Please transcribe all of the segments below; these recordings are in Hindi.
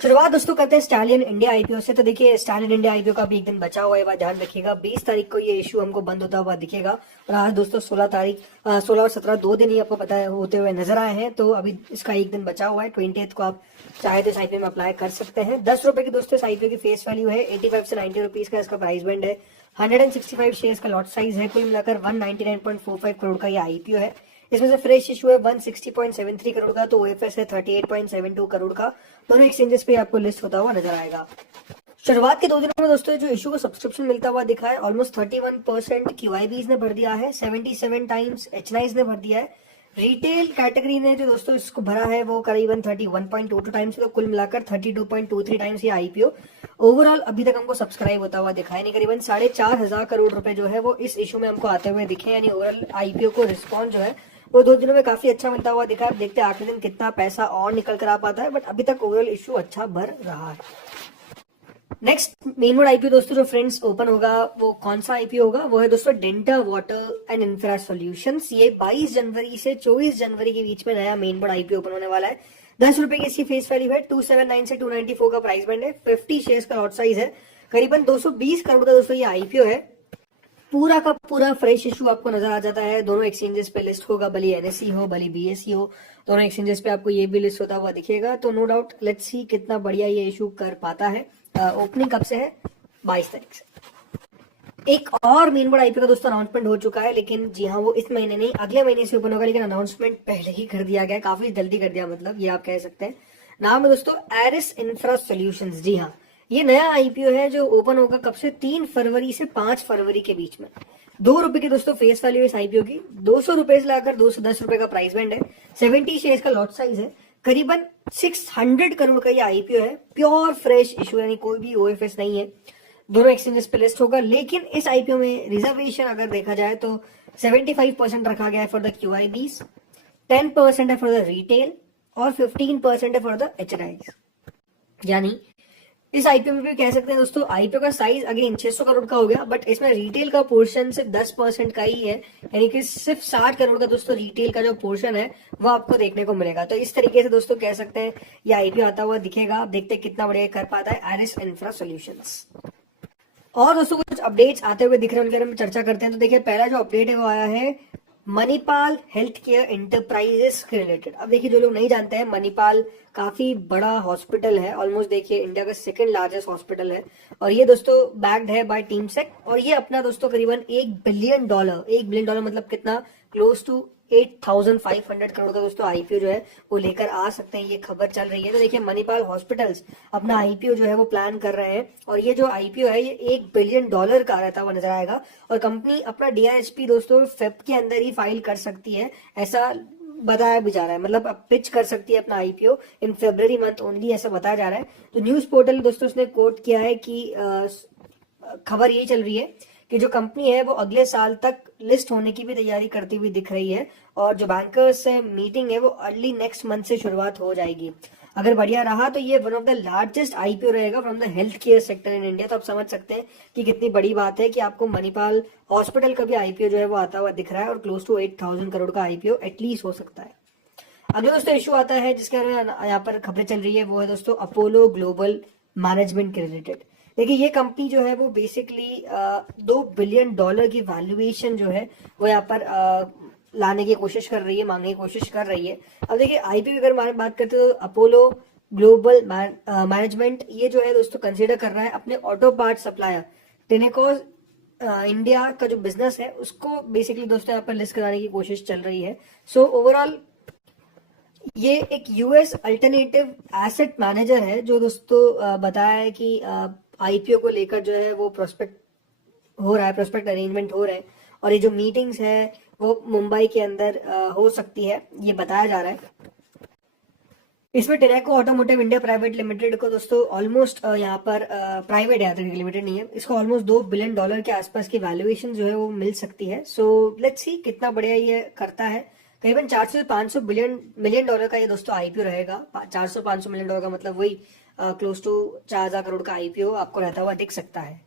शुरुआत दोस्तों करते हैं स्टालियन इंडिया आईपीओ से। तो देखिए स्टालियन इंडिया आईपीओ का भी एक दिन बचा हुआ है, बात ध्यान रखिएगा। 20 तारीख को ये इशू हमको बंद होता हुआ दिखेगा और आज दोस्तों 16 तारीख 16 और 17 दो दिन ही आपको पता है होते हुए नजर आए हैं। तो अभी इसका एक दिन बचा हुआ है। 20 को आप चाहे तो इस आईपीओ में अप्लाई कर सकते हैं। 10 रुपए की दोस्तों इस आईपीओ की फेस वैल्यू है। 85 से 90 रुपीज का इसका प्राइस बैंड है। 165 शेयर का लॉट साइज है। कुल मिलाकर 199.45 करोड़ का ये आईपीओ है। इसमें से फ्रेश इशू है 160.73 करोड़ का, तो ओएफएस है 38.72 करोड़ का। दोनों एक्सचेंजेस पे आपको लिस्ट होता हुआ नजर आएगा। शुरुआत के 2 दिनों में दोस्तों जो इशू को सब्सक्रिप्शन मिलता हुआ दिखा है, ऑलमोस्ट 31% क्यूआईबीज ने भर दिया है, 77 टाइम्स एचनाइज ने भर दिया है। रिटेल कैटेगरी ने जो दोस्तों इसको भरा है वो करीबन 31.22 टाइम्स, तो कुल मिलाकर 32.23 टाइम्स ये आईपीओ ओवरऑल अभी तक हमको सब्सक्राइब होता हुआ दिखा है। यानी करीबन 4,500 करोड़ रुपए जो है वो इस इशू में हमको आते हुए दिखे। यानी ओवरऑल आईपीओ को रिस्पॉन्स जो है वो 2 दिनों में काफी अच्छा मिलता हुआ दिखा है। अब देखते हैं आखिरी दिन कितना पैसा और निकल कर आ पाता है, बट अभी तक ओवरऑल इशू अच्छा भर रहा है। नेक्स्ट मेन बोर्ड आईपीओ दोस्तों जो फ्रेंड्स ओपन होगा वो कौन सा आईपीओ होगा, वो है दोस्तों delta water and infra solutions. ये 22 जनवरी से 24 जनवरी के बीच में नया मेन बोर्ड आईपीओ ओपन होने वाला है। 10 रुपए की इसकी फेस वैल्यू है। 279 से 294 का प्राइस बैंड है। 50 शेयर्स का लॉट साइज है। करीबन 220 करोड़ का दोस्तों ये आईपीओ है। पूरा का पूरा फ्रेश इशू आपको नजर आ जाता है। दोनों एक्सचेंजेस पे लिस्ट होगा, भले एनएसई हो भले बीएसई हो, दोनों एक्सचेंजेस पे आपको ये भी लिस्ट होता हुआ दिखेगा। तो नो डाउट लेट्स सी कितना बढ़िया ये इशू कर पाता है। ओपनिंग कब से है? 22 तारीख से। एक और मेन बोर्ड आईपीओ का दोस्तों अनाउंसमेंट हो चुका है, लेकिन जी हाँ वो इस महीने नहीं अगले महीने से ओपन होगा, लेकिन अनाउंसमेंट पहले ही कर दिया गया, काफी जल्दी कर दिया, मतलब ये आप कह सकते हैं। नाम है दोस्तों एरिस इंफ्रा सॉल्यूशंस। जी हाँ ये नया आईपीओ है जो ओपन होगा कब से? 3 फरवरी से 5 फरवरी के बीच में। 2 रुपए की दोस्तों फेस वैल्यू इस आईपीओ की। 200 रुपए से लाकर 210 रुपए का प्राइस बैंड है। 70 शेयर्स का लॉट साइज है। करीबन 600 करोड़ का ये आईपीओ है। प्योर फ्रेश इशू, यानी कोई भी ओएफएस नहीं है। दोनों एक्सचेंजेस पे लिस्ट होगा, लेकिन इस आईपीओ में रिजर्वेशन अगर देखा जाए तो 75% रखा गया है फॉर द क्यूआईबीज, 10% है फॉर द रिटेल और 15% है फॉर द एचआईज। यानी इस आईपीओ में भी कह सकते हैं दोस्तों आईपीओ का साइज अगेन 600 करोड़ का हो गया, बट इसमें रिटेल का पोर्शन सिर्फ 10% का ही है। यानी कि सिर्फ 60 करोड़ का दोस्तों रिटेल का जो पोर्शन है वो आपको देखने को मिलेगा। तो इस तरीके से दोस्तों कह सकते हैं ये आईपीओ आता हुआ दिखेगा। देखते हैं कितना बढ़िया कर पाता है एरिस इंफ्रा सॉल्यूशंस। और दोस्तों कुछ अपडेट्स आते हुए दिख रहे हैं, उनके बारे में चर्चा करते हैं। तो देखिए पहला जो अपडेट है वो आया है मणिपाल हेल्थ केयर इंटरप्राइजेस के रिलेटेड। अब देखिए जो लोग नहीं जानते हैं, मणिपाल काफी बड़ा हॉस्पिटल है। ऑलमोस्ट देखिए इंडिया का 2nd लार्जेस्ट हॉस्पिटल है और ये दोस्तों बैक्ड है बाय टीमसेक। और ये अपना दोस्तों करीबन $1 बिलियन मतलब कितना, क्लोज टू 8,500 करोड़ का दोस्तों आईपीओ जो है वो लेकर आ सकते हैं। ये खबर चल रही है। तो देखिए मणिपाल हॉस्पिटल्स अपना आईपीओ जो है वो प्लान कर रहे हैं और ये जो आईपीओ है ये $1 बिलियन का रहता हुआ नजर आएगा। और कंपनी अपना डीआईएसपी दोस्तों फेब के अंदर ही फाइल कर सकती है, ऐसा बताया भी जा रहा है। मतलब अब पिच कर सकती है अपना आईपीओ इन February मंथ ओनली, ऐसा बताया जा रहा है। तो न्यूज पोर्टल दोस्तों उसने कोट किया है कि खबर यही चल रही है कि जो कंपनी है वो अगले साल तक लिस्ट होने की भी तैयारी करती हुई दिख रही है और जो बैंकर्स से मीटिंग है वो अर्ली नेक्स्ट मंथ से शुरुआत हो जाएगी। अगर बढ़िया रहा तो ये one of the largest IPO रहेगा from the health care sector in India. तो आप समझ सकते हैं कि कितनी बड़ी बात है कि आपको मणिपाल हॉस्पिटल का भी आईपीओ जो है वो आता हुआ दिख रहा है और क्लोज टू 8,000 करोड़ का आईपीओ एटलीस्ट हो सकता है। अगला दोस्तों इशू आता है जिसके यहाँ पर खबरें चल रही है, वो है दोस्तों अपोलो ग्लोबल मैनेजमेंट के रिलेटेड। देखिए ये कंपनी जो है वो बेसिकली $2 बिलियन की वैल्यूएशन जो है वो यहाँ पर लाने की कोशिश कर रही है, मांगने की कोशिश कर रही है। अब देखिए आईपीओ की अगर बात करते हैं तो अपोलो ग्लोबल मैनेजमेंट ये जो है दोस्तों कंसीडर कर रहा है अपने ऑटो पार्ट सप्लायर टेनेकोस इंडिया का जो बिजनेस है उसको बेसिकली दोस्तों यहाँ पर लिस्ट कराने की कोशिश चल रही है। सो ओवरऑल ये एक यूएस अल्टरनेटिव एसेट मैनेजर है जो दोस्तों बताया है कि आईपीओ को लेकर जो है वो प्रोस्पेक्ट हो रहा है, प्रोस्पेक्ट अरेंजमेंट हो रहे हैं और ये जो मीटिंग्स है वो मुंबई के अंदर हो सकती है, ये बताया जा रहा है। इसमें Tenneco automotive India private limited को दोस्तों ऑलमोस्ट यहाँ पर प्राइवेट है, लिमिटेड नहीं है, इसको ऑलमोस्ट $2 बिलियन के आसपास की वैल्यूएशन जो है वो मिल सकती है। सो लेट्स सी कितना बढ़िया ये करता है। करीबन 400 से 500 मिलियन डॉलर का ये दोस्तों आईपीओ रहेगा। 400-500 मिलियन डॉलर का मतलब वही क्लोज टू 4,000 करोड़ का आईपीओ आपको रहता हुआ दिख सकता है।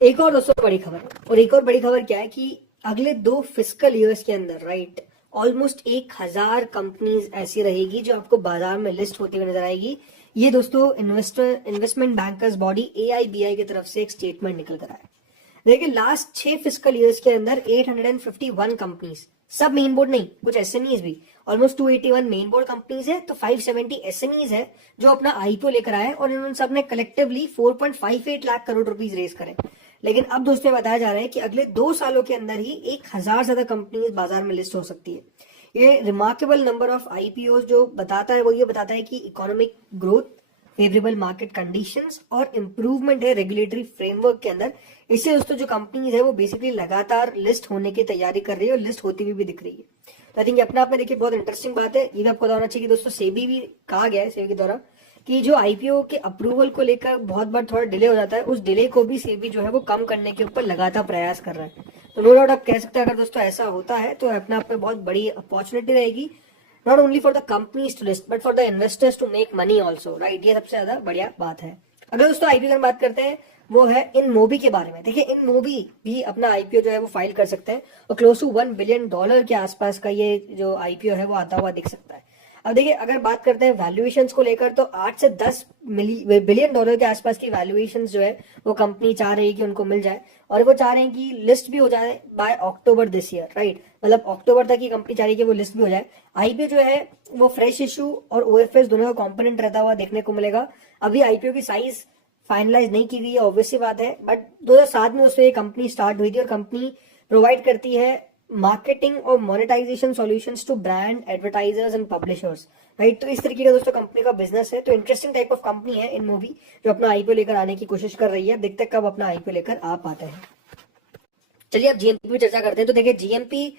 एक और दोस्तों बड़ी खबर है, और एक और बड़ी खबर क्या है कि अगले 2 फिस्कल ईयर्स के अंदर राइट ऑलमोस्ट 1,000 कंपनीज ऐसी रहेगी जो आपको बाजार में लिस्ट होती हुई नजर आएगी। ये दोस्तों इन्वेस्टमेंट बैंकर्स बॉडी AIBI की तरफ से एक स्टेटमेंट निकल कर आया। देखिए लास्ट 6 फिजिकल ईयर्स के अंदर 851 कंपनीज, सब मेन बोर्ड नहीं, कुछ एसएमईज भी, ऑलमोस्ट 281 मेन बोर्ड कंपनीज है, तो 570 एसएमईज है जो अपना आईपीओ लेकर आए और इन्होंने सबने collectively 4.58 lakh crore rupees raise करे। लेकिन अब दोस्तों बताया जा रहा है कि अगले 2 सालों के अंदर ही 1000 ज्यादा कंपनीज बाजार में लिस्ट हो सकती है। ये रिमार्केबल नंबर ऑफ आईपीओ जो बताता है वो ये बताता है कि economic growth, favourable market conditions और इंप्रूवमेंट है रेगुलेटरी फ्रेमवर्क के अंदर। इससे दोस्तों जो कंपनीज है वो बेसिकली लगातार लिस्ट होने की तैयारी कर रही है और लिस्ट होती हुई भी दिख रही है। तो आई थिंक अपने आप में देखिए बहुत इंटरेस्टिंग बात है। ये भी आपको बताना चाहिए कि दोस्तों सेबी भी कहा गया है, सेबी के द्वारा, कि जो आईपीओ के अप्रूवल को लेकर बहुत बार थोड़ा डिले हो जाता है, उस डिले को भी सेबी जो है वो कम करने के ऊपर लगातार प्रयास कर रहा है। तो नो डाउट आप कह सकते हैं अगर दोस्तों ऐसा होता है तो अपने आप में बहुत बड़ी अपॉर्चुनिटी रहेगी, not only for the companies to list but for the investors to make money also, right. ये सबसे ज्यादा बढ़िया बात है। अगर दोस्तों आईपीओ की बात करते हैं वो है इन मोबी के बारे में। देखिए इन मोबी भी अपना आईपीओ जो है वो फाइल कर सकते हैं और क्लोज टू $1 बिलियन के आसपास का ये जो आईपीओ है वो आता हुआ दिख सकता है। अब देखिए अगर बात करते हैं वैल्यूएशंस को लेकर तो 8 से 10 बिलियन डॉलर के आसपास की वैल्यूएशंस जो है वो कंपनी चाह रही है कि उनको मिल जाए और वो चाह रहे हैं कि लिस्ट भी हो जाए by October this year, right. मतलब अक्टूबर तक ही कंपनी चाह रही है कि वो लिस्ट भी हो जाए। आईपीओ जो है वो फ्रेश इशू और ओएफएस दोनों का कंपोनेंट रहता हुआ देखने को मिलेगा। अभी आईपीओ की साइज फाइनलाइज नहीं की गई है, ऑब्वियसली बात है, बट 2007 में उससे ये कंपनी स्टार्ट हुई थी और कंपनी प्रोवाइड करती है मार्केटिंग और monetisation solutions to brand advertisers and publishers, right. तो इस तरीके का दोस्तों कंपनी का बिजनेस है। तो इंटरेस्टिंग टाइप ऑफ कंपनी है इन मूवी जो अपना आईपीओ लेकर आने की कोशिश कर रही है। देखते हैं कब अपना आईपीओ लेकर आ पाते हैं। चलिए अब जीएमपी पे चर्चा करते हैं। तो देखिए जीएमपी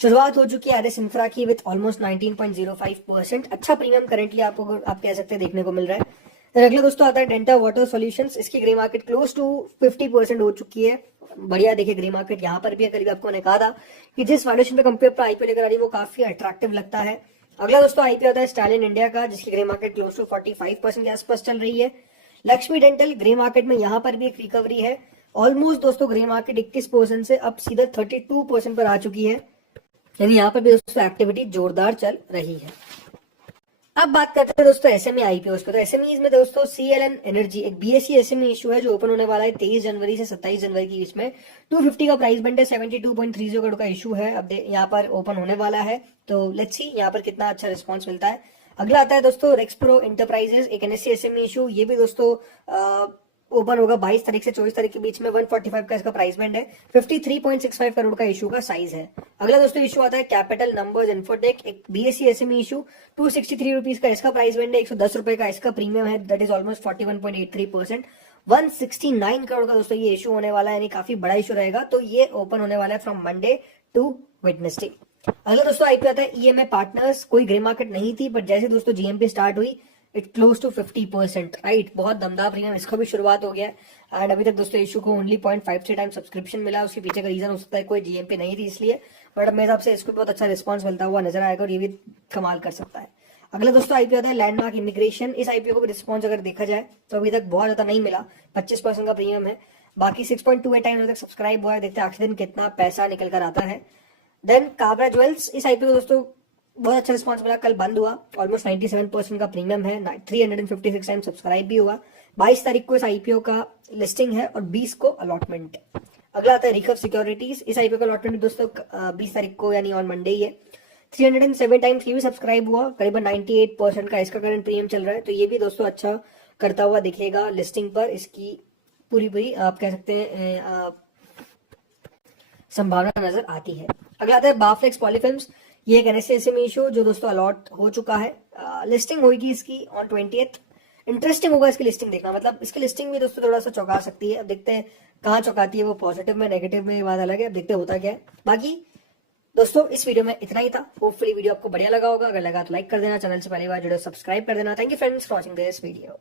शुरुआत हो चुकी है एरिस इंफ्रा की विद ऑलमोस्ट 19.05%। अच्छा प्रीमियम करेंटली आपको आप कह सकते हैं देखने को मिल रहा है। तो अगला दोस्तों आता है डेंटा वाटर सॉल्यूशंस। इसकी ग्रे मार्केट क्लोज टू 50% हो चुकी है। बढ़िया देखिए ग्रे मार्केट यहाँ पर भी है। करीब आपको मैंने कहा था कि जिस वैल्यूएशन पे कंपनी अपना आईपीओ लेकर आ रही है वो काफी अट्रैक्टिव लगता है। अगला दोस्तों आईपीओ आता है स्टालिन इंडिया का, जिसकी ग्रे मार्केट क्लोज टू 45% के आसपास चल रही है। लक्ष्मी डेंटल ग्रे मार्केट में यहाँ पर भी एक रिकवरी है। ऑलमोस्ट दोस्तों ग्रे मार्केट 21% से अब सीधा 32% पर आ चुकी है, यानी यहाँ पर भी दोस्तों एक्टिविटी जोरदार चल रही है। अब बात करते हैं दोस्तों एसएमई आईपीओस पे। तो एसएमई में दोस्तों सीएलएन एनर्जी एक बीएसई एसएमई इशू है जो ओपन होने वाला है 23 जनवरी से 27 जनवरी के बीच में। 250 का प्राइस बैंड है, 72.30 करोड़ का इशू है। अब यहाँ पर ओपन होने वाला है, तो लेट्स सी यहाँ पर कितना अच्छा रिस्पॉन्स मिलता है। अगला आता है दोस्तों रेक्सप्रो इंटरप्राइजेस, एक एनएससी एसएमई इशू। ये भी दोस्तों ओपन होगा 22 तारीख से 24 तारीख के बीच में। 145 का इसका प्राइस बैंड है, 53.65 करोड़ का इशू का साइज है। अगला दोस्तों इशू आता है कैपिटल नंबर्स इन्फोटेक, एक बीएसई एसएमई इशू। 263 रुपीज का इसका प्राइस बैंड है, 110 रुपए का इसका प्रीमियम है, दैट इज ऑलमोस्ट 41.83%। 169 करोड़ का दोस्तों ये इशू होने वाला है, यानी काफी बड़ा इशू रहेगा। तो ये ओपन होने वाला है फ्रॉम मंडे टू वेडनेसडे। अगला दोस्तों आईपीओ आता है ईएमए पार्टनर्स। कोई ग्रे मार्केट नहीं थी, बट जैसे दोस्तों जीएमपी स्टार्ट हुई इट क्लोज टू 50%, राइट। बहुत दमदार प्रीमियम इसका भी शुरुआत हो गया है। एंड अभी तक दोस्तों इशू को ओनली 0.53 टाइम सब्सक्रिप्शन मिला। उसके पीछे का रीजन हो सकता है कोई जीएमपी नहीं थी इसलिए, बट अब मेरे हिसाब से इसको बहुत अच्छा रिस्पॉन्स मिलता हुआ नजर आएगा और ये भी कमाल कर सकता है। अगला दोस्तों आईपीओ आता है लैंडमार्क इमिग्रेशन। इस आईपीओ को भी रिस्पॉन्स अगर देखा जाए तो अभी तक बहुत ज्यादा नहीं मिला, 25% का प्रीमियम है। बाकी 6.28 टाइम तक सब्सक्राइब हुआ है। देखते हैं आखिरी दिन कितना पैसा निकल कर आता है। देन काबरा ज्वेल्स, इस आईपीओ को दोस्तों बहुत अच्छा रिस्पॉन्स मिला, कल बंद हुआ। ऑलमोस्ट 97% का प्रीमियम है, 356 टाइम सब्सक्राइब भी हुआ। 22 तारीख को इस आईपीओ का लिस्टिंग है और 20 को अलॉटमेंट। अगला आता है रिकव सिक्योरिटीज। इस आईपीओ का अलॉटमेंट दोस्तों 20 तारीख को यानी ऑन मंडे ही है। 307 टाइम्स ये भी सब्सक्राइब हुआ, करीबन 98% का इसका करंट प्रीमियम चल रहा है। तो ये भी दोस्तों अच्छा करता हुआ दिखेगा लिस्टिंग पर। इसकी पूरी आप कह सकते हैं संभावना नजर आती है। अगला आता है बाफ्लेक्स पॉलीफिल्म्स। ये एक एनएससी एसएमई इशू जो दोस्तों अलॉट हो चुका है। लिस्टिंग होगी इसकी ऑन 20th। इंटरेस्टिंग होगा इसकी लिस्टिंग देखना, मतलब इसकी लिस्टिंग भी दोस्तों थोड़ा सा चौंका सकती है। अब देखते हैं कहाँ चौंकाती है, वो पॉजिटिव में नेगेटिव में, ये बात अलग है। अब देखते होता क्या है। बाकी दोस्तों इस वीडियो में इतना ही था। होपफुली वीडियो आपको बढ़िया लगा होगा। अगर लगा तो लाइक कर देना, चैनल से पहली बार जुड़े सब्सक्राइब कर देना। Thank you friends for watching this video.